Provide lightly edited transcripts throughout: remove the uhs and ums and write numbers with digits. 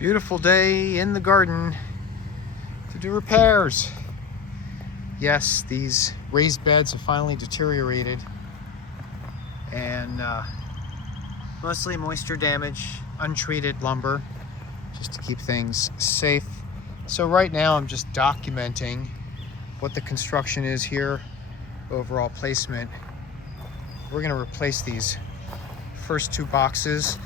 Beautiful day in the garden to do repairs. Yes, these raised beds have finally deteriorated and mostly moisture damage, untreated lumber, just to keep things safe. So right now I'm just documenting what the construction is here, overall placement. We're gonna replace these first two boxes.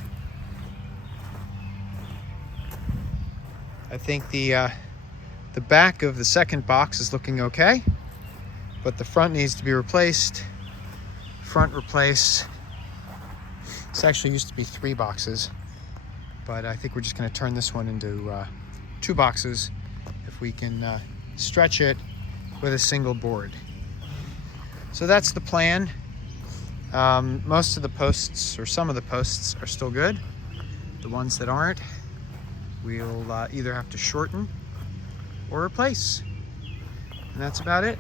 I think the back of the second box is looking okay, but the front needs to be replaced. Front replace. This actually used to be 3 boxes, but I think we're just going to turn this one into 2 boxes if we can stretch it with a single board. So that's the plan. Most of the posts, or some of the posts, are still good. The ones that aren't, we'll either have to shorten or replace. And that's about it.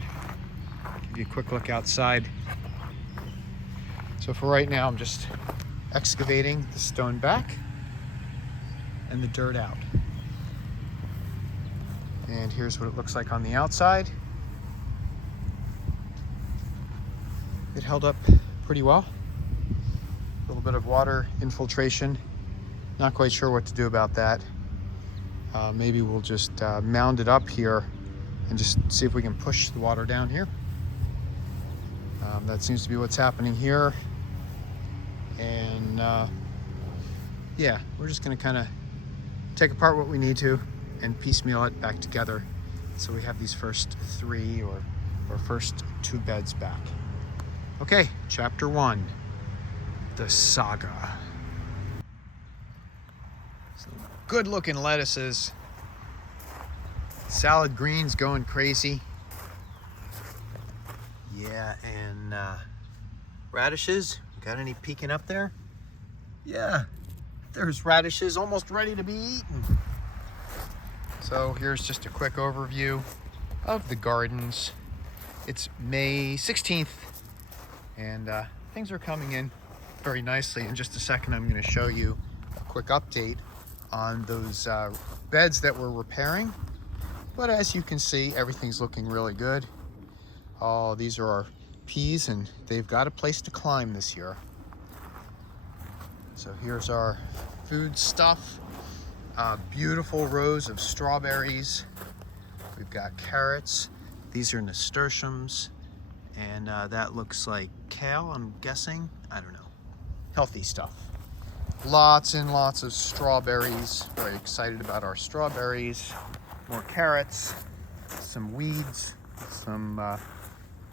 Give you a quick look outside. So for right now, I'm just excavating the stone back and the dirt out. And here's what it looks like on the outside. It held up pretty well. A little bit of water infiltration. Not quite sure what to do about that. Maybe we'll just mound it up here and just see if we can push the water down here. That seems to be what's happening here. And yeah, we're just gonna kind of take apart what we need to and piecemeal it back together so we have these first 3 or first 2 beds back. Okay, chapter 1, the saga. Good looking lettuces. Salad greens going crazy. Yeah, and radishes. Got any peeking up there? Yeah, there's radishes almost ready to be eaten. So here's just a quick overview of the gardens. It's May 16th and things are coming in very nicely. In just a second, I'm going to show you a quick update on those beds that we're repairing. But as you can see, everything's looking really good. Oh, these are our peas and they've got a place to climb this year. So here's our food stuff. Beautiful rows of strawberries. We've got carrots. These are nasturtiums. And that looks like kale, I'm guessing. I don't know. Healthy stuff. Lots and lots of strawberries. Very excited about our strawberries. More carrots, some weeds,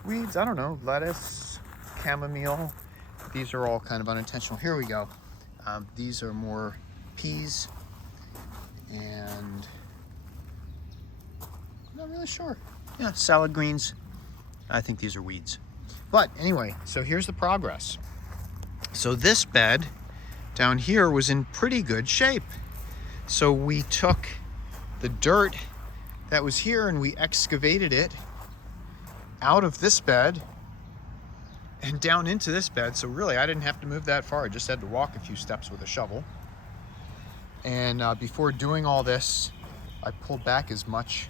weeds, I don't know, lettuce, chamomile. These are all kind of unintentional. Here we go. These are more peas, and I'm not really sure. Yeah, salad greens. I think these are weeds. But anyway, so here's the progress. So this bed down here was in pretty good shape. So we took the dirt that was here and we excavated it out of this bed and down into this bed. So really, I didn't have to move that far. I just had to walk a few steps with a shovel. And before doing all this, I pulled back as much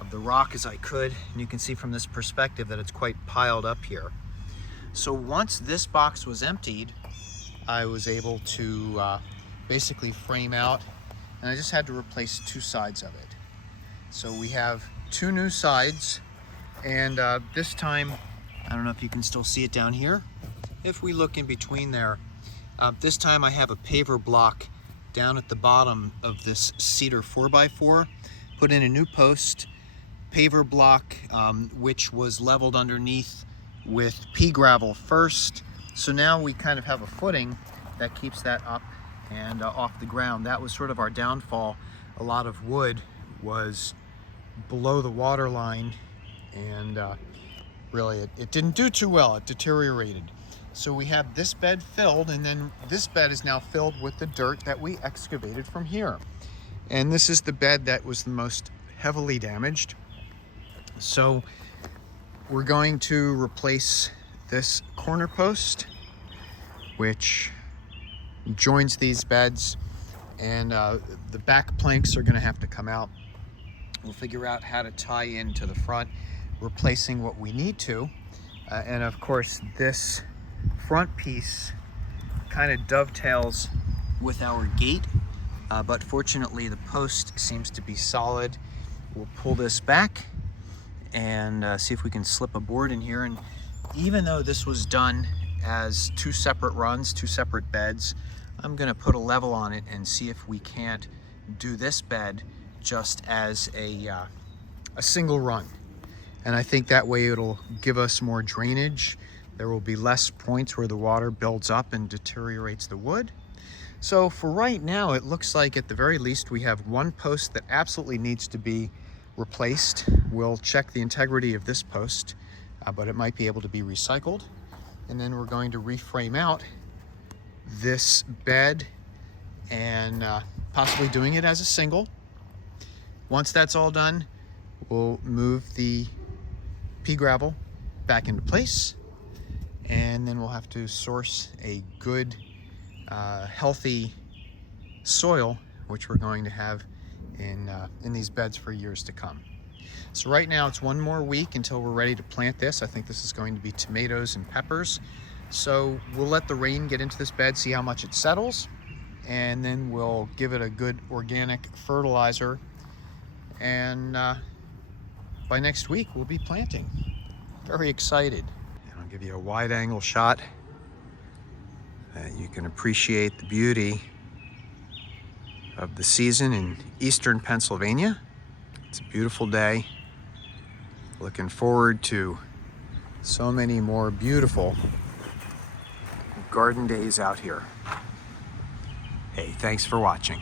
of the rock as I could. And you can see from this perspective that it's quite piled up here. So once this box was emptied, I was able to basically frame out, and I just had to replace 2 sides of it. So we have 2 new sides, and this time, I don't know if you can still see it down here. If we look in between there, this time I have a paver block down at the bottom of this cedar 4x4, put in a new post, paver block, which was leveled underneath with pea gravel first. So now we kind of have a footing that keeps that up and off the ground. That was sort of our downfall. A lot of wood was below the water line, and really it didn't do too well. It deteriorated. So we have this bed filled, and then this bed is now filled with the dirt that we excavated from here. And this is the bed that was the most heavily damaged. So we're going to replace this corner post, which joins these beds, and the back planks are going to have to come out. We'll figure out how to tie into the front, replacing what we need to. And of course, this front piece kind of dovetails with our gate, but fortunately the post seems to be solid. We'll pull this back and see if we can slip a board in here. And even though this was done as two separate runs, two separate beds, I'm gonna put a level on it and see if we can't do this bed just as a single run. And I think that way it'll give us more drainage. There will be less points where the water builds up and deteriorates the wood. So for right now, it looks like at the very least we have one post that absolutely needs to be replaced. We'll check the integrity of this post, but it might be able to be recycled. And then we're going to reframe out this bed and possibly doing it as a single. Once that's all done, we'll move the pea gravel back into place, and then we'll have to source a good, healthy soil, which we're going to have in these beds for years to come. So right now it's one more week until we're ready to plant this. I think this is going to be tomatoes and peppers. So we'll let the rain get into this bed, see how much it settles, and then we'll give it a good organic fertilizer. And by next week, we'll be planting. Very excited. And I'll give you a wide angle shot that you can appreciate the beauty of the season in eastern Pennsylvania. It's a beautiful day. Looking forward to so many more beautiful garden days out here. Hey, thanks for watching.